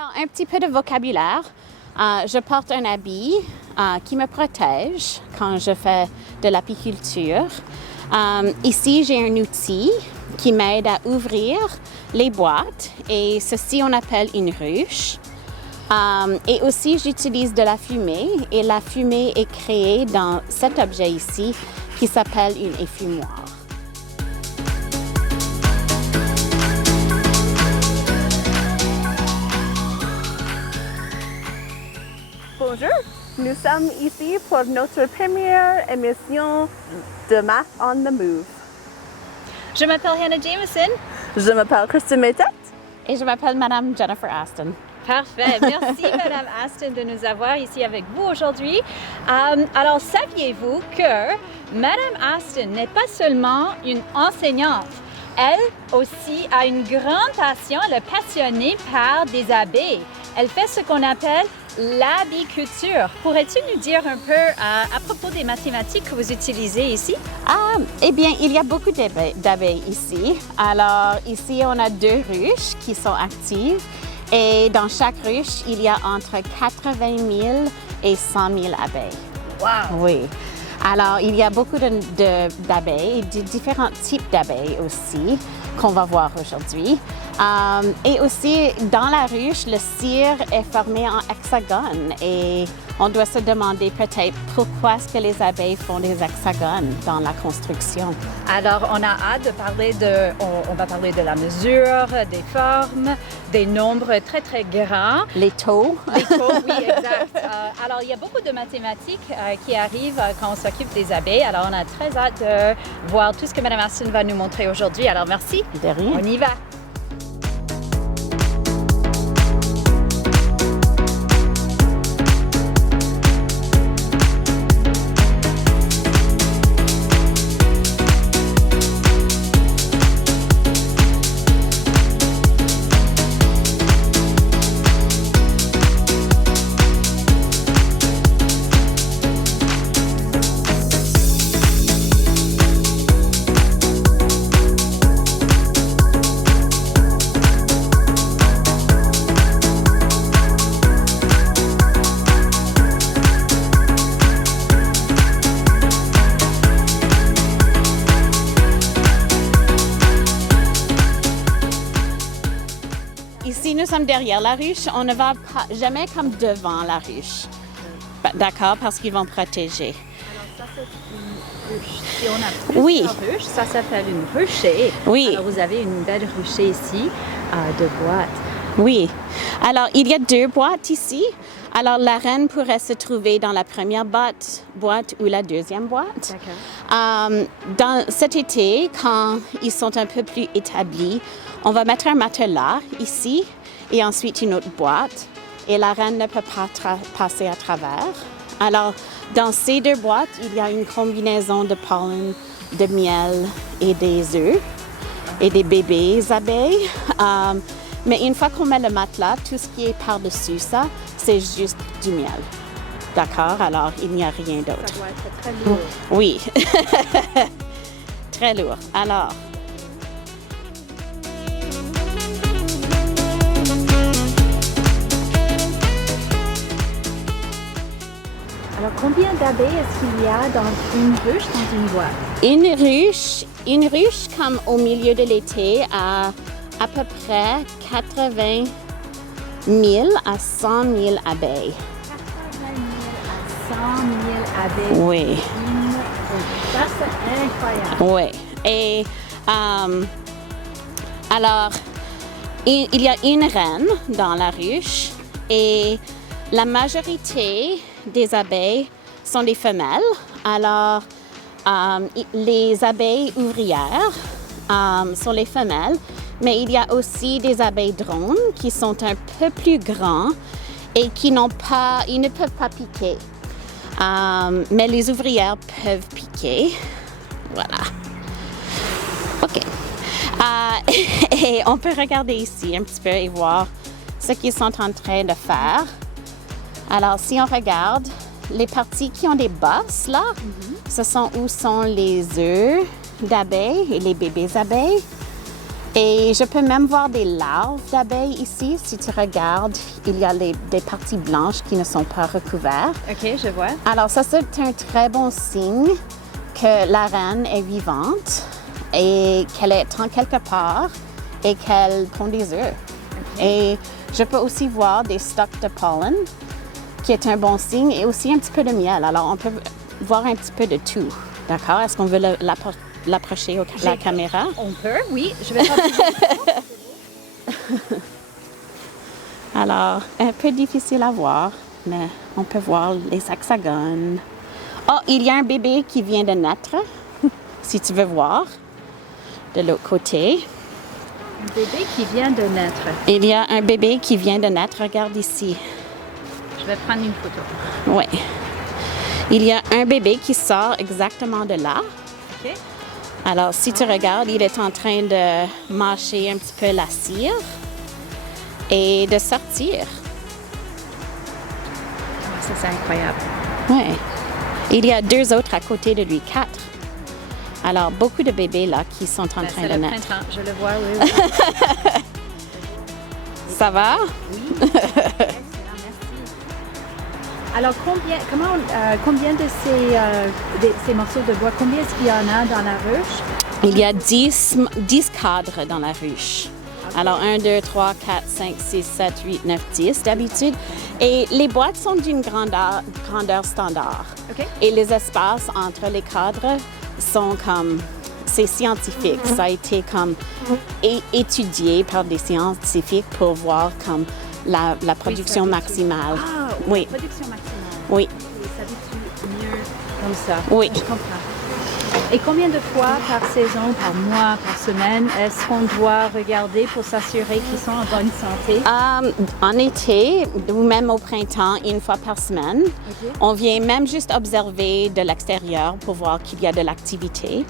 Alors, un petit peu de vocabulaire. Je porte un habit qui me protège quand je fais de l'apiculture. Ici, j'ai un outil qui m'aide à ouvrir les boîtes et ceci, on appelle une ruche. Et aussi, j'utilise de la fumée et la fumée est créée dans cet objet ici qui s'appelle une effumoir. Bonjour, nous sommes ici pour notre première émission de Math on the Move. Je m'appelle Hannah Jameson. Je m'appelle Kristen Métette. Et je m'appelle Madame Jennifer Aston. Parfait. Merci, Madame Aston, de nous avoir ici avec vous aujourd'hui. Alors, saviez-vous que Madame Aston n'est pas seulement une enseignante, elle aussi a une grande passion, elle est passionnée par des abeilles. Elle fait ce qu'on appelle l'abiculture. Pourrais-tu nous dire un peu à propos des mathématiques que vous utilisez ici? Eh bien, il y a beaucoup d'abeilles ici. Alors, ici, on a 2 ruches qui sont actives. Et dans chaque ruche, il y a entre 80 000 et 100 000 abeilles. Wow! Oui. Alors, il y a beaucoup d'abeilles, de différents types d'abeilles aussi qu'on va voir aujourd'hui. Et aussi, dans la ruche, le cire est formé en hexagone et on doit se demander peut-être pourquoi est-ce que les abeilles font des hexagones dans la construction. Alors, on a hâte de parler on va parler de la mesure, des formes, des nombres très, très grands. Les taux. Les taux, oui, exact. Alors, il y a beaucoup de mathématiques qui arrivent quand on s'occupe des abeilles. Alors, on a très hâte de voir tout ce que Mme Aston va nous montrer aujourd'hui. Alors, merci. De rien. On y va. Ici, nous sommes derrière la ruche. On ne va jamais comme devant la ruche. D'accord? Parce qu'ils vont protéger. Alors, ça, c'est une ruche. Si on a plusieurs Oui. ruches, ça s'appelle une ruchée. Oui. Alors, vous avez une belle ruchée ici de boîtes. Oui. Alors, il y a 2 boîtes ici. Alors, la reine pourrait se trouver dans la première boîte ou la deuxième boîte. D'accord. Dans cet été, quand ils sont un peu plus établis, on va mettre un matelas ici et ensuite une autre boîte. Et la reine ne peut pas passer à travers. Alors, dans ces 2 boîtes, il y a une combinaison de pollen, de miel et des œufs et des bébés abeilles. Mais une fois qu'on met le matelas, tout ce qui est par-dessus ça, c'est juste du miel. D'accord? Alors, il n'y a rien d'autre. Ça doit être très lourd. Oui. Très lourd. Alors, combien d'abeilles est-ce qu'il y a dans une ruche, dans une boîte? une ruche comme au milieu de l'été à peu près 80 000 à 100 000 abeilles. 80 000 à 100 000 abeilles. Oui. Ça, c'est incroyable. Oui. Et alors, il y a une reine dans la ruche et la majorité des abeilles sont des femelles. Alors, les abeilles ouvrières sont les femelles, mais il y a aussi des abeilles drones qui sont un peu plus grands et qui ne peuvent pas piquer. Mais les ouvrières peuvent piquer. Voilà. OK. Et on peut regarder ici un petit peu et voir ce qu'ils sont en train de faire. Alors, si on regarde, les parties qui ont des bosses, là, ce sont où sont les œufs d'abeilles et les bébés abeilles. Et je peux même voir des larves d'abeilles ici. Si tu regardes, il y a des parties blanches qui ne sont pas recouvertes. OK, je vois. Alors ça, c'est un très bon signe que la reine est vivante et qu'elle est en quelque part et qu'elle pond des œufs. Et je peux aussi voir des stocks de pollen, qui est un bon signe, et aussi un petit peu de miel. Alors, on peut voir un petit peu de tout. D'accord? Est-ce qu'on veut l'approcher à la caméra? On peut, oui. Je vais faire Alors, un peu difficile à voir, mais on peut voir les hexagones. Oh, il y a un bébé qui vient de naître, si tu veux voir, de l'autre côté. un bébé qui vient de naître. Il y a un bébé qui vient de naître, regarde ici. Je vais prendre une photo. Oui. Il y a un bébé qui sort exactement de là. OK. Alors, si tu regardes, il est en train de mâcher un petit peu la cire et de sortir. Ah, ça, c'est incroyable. Oui. Il y a 2 autres à côté de lui, 4. Alors, beaucoup de bébés là qui sont en train C'est de le naître. printemps, je le vois, oui. Ça va? Oui. Excellent, merci. Alors, combien de ces morceaux de bois, combien est-ce qu'il y en a dans la ruche? Il y a 10 cadres dans la ruche. Alors, 1, 2, 3, 4, 5, 6, 7, 8, 9, 10 d'habitude. Et les boîtes sont d'une grandeur standard. OK. Et les espaces entre les cadres sont comme... C'est scientifique. Ça a été comme étudié par des scientifiques pour voir comme la production maximale. Ah, Oui. Production maximale. Oui. Oui, ça s'habitue mieux comme ça. Oui. Je comprends. Et combien de fois par saison, par mois, par semaine, est-ce qu'on doit regarder pour s'assurer qu'ils sont en bonne santé? En été ou même au printemps, 1 fois par semaine. OK. On vient même juste observer de l'extérieur pour voir qu'il y a de l'activité.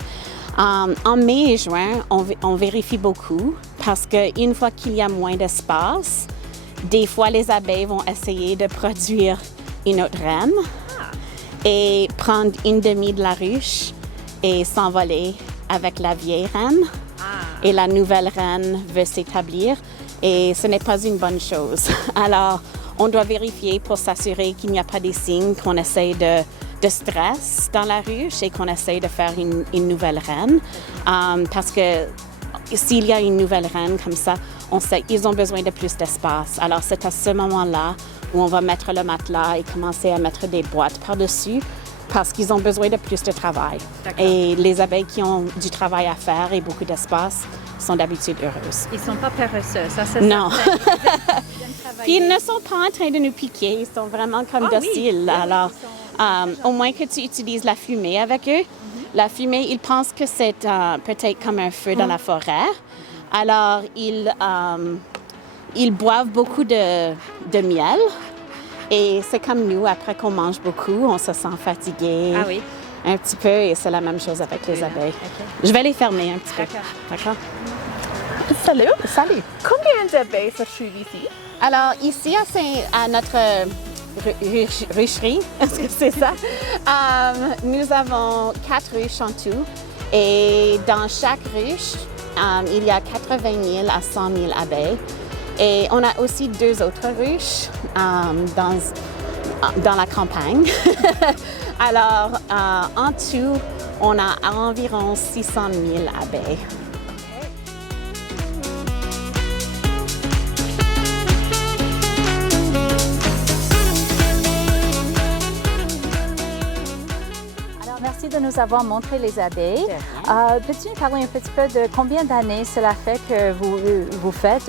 En mai et juin, on vérifie beaucoup parce qu'une fois qu'il y a moins d'espace, des fois les abeilles vont essayer de produire une autre reine et prendre une demi de la ruche et s'envoler avec la vieille reine. Et la nouvelle reine veut s'établir et ce n'est pas une bonne chose. Alors, on doit vérifier pour s'assurer qu'il n'y a pas des signes qu'on essaie de stress dans la ruche et qu'on essaie de faire une nouvelle reine. Parce que s'il y a une nouvelle reine comme ça, on sait qu'ils ont besoin de plus d'espace. Alors, c'est à ce moment-là où on va mettre le matelas et commencer à mettre des boîtes par-dessus parce qu'ils ont besoin de plus de travail. D'accord. Et les abeilles qui ont du travail à faire et beaucoup d'espace sont d'habitude heureuses. Ils ne sont pas paresseux, ça c'est Non. certain. Ils aiment travailler. Puis ils ne sont pas en train de nous piquer, ils sont vraiment comme Ah oui. dociles. Oui, Alors, ils sont au moins que tu utilises la fumée avec eux. La fumée, ils pensent que c'est peut-être comme un feu dans la forêt. Alors, ils boivent beaucoup de miel. Et c'est comme nous, après qu'on mange beaucoup, on se sent fatigué Ah oui. un petit peu. Et c'est la même chose avec les abeilles. OK. Je vais les fermer un petit peu. D'accord. D'accord? Salut. Salut! Combien d'abeilles se trouvent ici? Alors, ici, à notre rucherie, est-ce que c'est ça? Nous avons 4 ruches en tout. Et dans chaque ruche, il y a 80 000 à 100 000 abeilles. Et on a aussi 2 autres ruches dans la campagne. Alors, en tout, on a environ 600 000 abeilles. Merci de nous avoir montré les abeilles. Peux-tu nous parler un petit peu de combien d'années cela fait que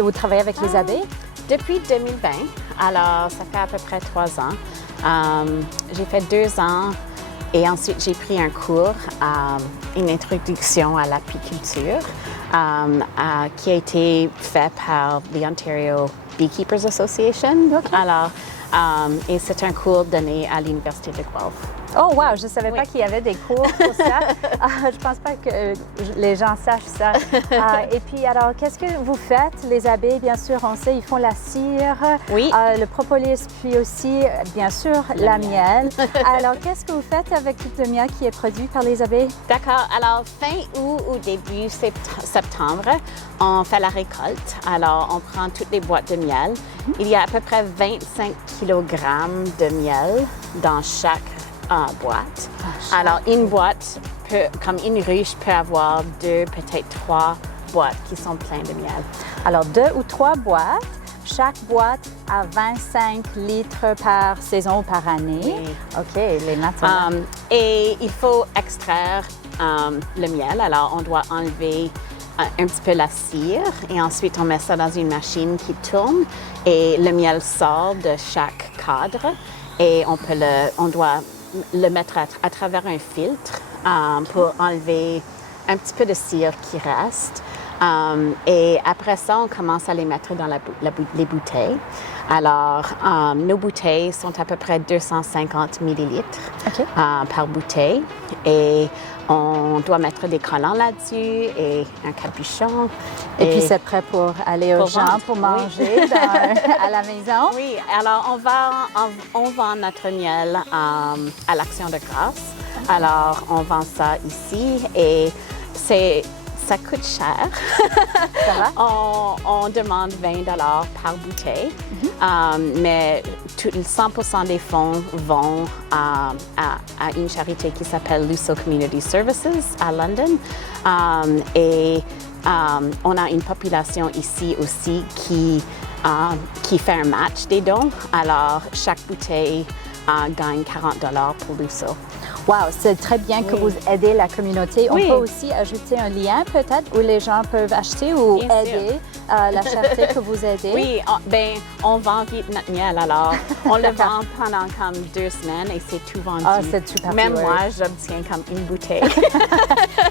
vous travaillez avec les abeilles? Depuis 2020, alors ça fait à peu près 3 ans. J'ai fait 2 ans et ensuite j'ai pris un cours, une introduction à l'apiculture qui a été fait par l'Ontario Beekeepers Association. Alors, et c'est un cours donné à l'Université de Guelph. Oh wow, je ne savais pas qu'il y avait des cours pour ça. Je ne pense pas que les gens sachent ça. Et puis alors, qu'est-ce que vous faites? Les abeilles, bien sûr, on sait, ils font la cire, Oui. le propolis, puis aussi, bien sûr, la miel. Alors, qu'est-ce que vous faites avec tout le miel qui est produit par les abeilles? D'accord. Alors, fin août ou début septembre, on fait la récolte. Alors, on prend toutes les boîtes de miel. Il y a à peu près 25 kg de miel dans chaque boîte. Alors, une boîte, comme une ruche, peut avoir 2, peut-être 3 boîtes qui sont pleines de miel. Alors, 2 ou 3 boîtes. Chaque boîte a 25 litres par saison ou par année. Oui. OK, les maths. Et il faut extraire le miel. Alors, on doit enlever un petit peu la cire et ensuite on met ça dans une machine qui tourne et le miel sort de chaque cadre et on doit le mettre à travers un filtre pour enlever un petit peu de cire qui reste. Et après ça, on commence à les mettre dans les bouteilles. Alors, nos bouteilles sont à peu près 250 millilitres par bouteille. Et on doit mettre des collants là-dessus et un capuchon. Et puis, c'est prêt pour aller aux gens, pour manger à la maison. Oui, alors on vend notre miel à l'Action de grâce. Alors, on vend ça ici et ça coûte cher. Ça va? On demande 20 $ par bouteille, mais 100% des fonds vont à une charité qui s'appelle Luso Community Services à London. On a une population ici aussi qui fait un match des dons. Alors, chaque bouteille gagne 40 $ pour Luso. Wow, c'est très bien que vous aidez la communauté. On Oui. peut aussi ajouter un lien peut-être où les gens peuvent acheter ou Bien aider la charité que vous aidez. Oui, on vend vite notre miel, alors on le vend pendant comme 2 semaines et c'est tout vendu. Ah, c'est super. Même moi, j'obtiens comme une bouteille.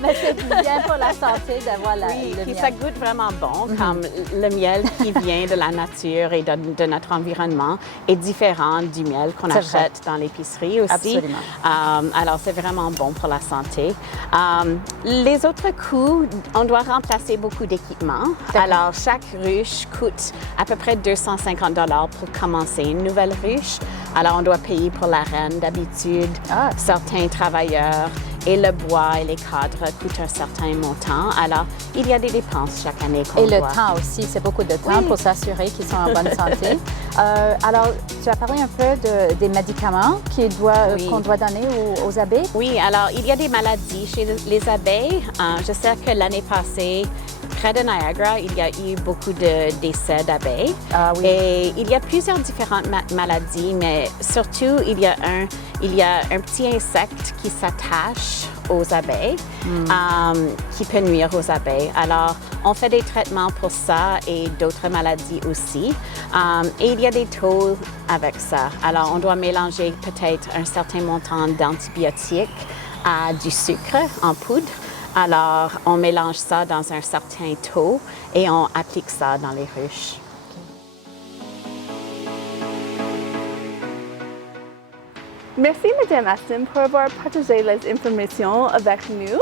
Mais c'est bien pour la santé d'avoir le Puis miel. ça goûte vraiment bon, comme le miel qui vient de la nature et de notre environnement est différent du miel qu'on C'est vrai. achète dans l'épicerie aussi. Absolument. Alors, c'est vraiment bon pour la santé. Les autres coûts, on doit remplacer beaucoup d'équipements. Alors, chaque ruche coûte à peu près 250 $ pour commencer une nouvelle ruche. Alors, on doit payer pour la reine d'habitude, certains travailleurs, et le bois et les cadres coûtent un certain montant. Alors, il y a des dépenses chaque année qu'on doit. Et le temps aussi, c'est beaucoup de temps pour s'assurer qu'ils sont en bonne santé. Alors, tu as parlé un peu des médicaments qu'on doit donner aux abeilles? Oui, alors il y a des maladies chez les abeilles. Je sais que l'année passée, près de Niagara, il y a eu beaucoup de décès d'abeilles. Ah oui. Et il y a plusieurs différentes maladies, mais surtout, il y a un petit insecte qui s'attache aux abeilles, qui peut nuire aux abeilles. Alors, on fait des traitements pour ça et d'autres maladies aussi. Et il y a des taux avec ça. Alors, on doit mélanger peut-être un certain montant d'antibiotiques à du sucre en poudre. Alors, on mélange ça dans un certain taux et on applique ça dans les ruches. Merci, Madame Aston, pour avoir partagé les informations avec nous.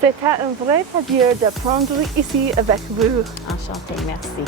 C'était un vrai plaisir de prendre ici avec vous. Enchantée, merci.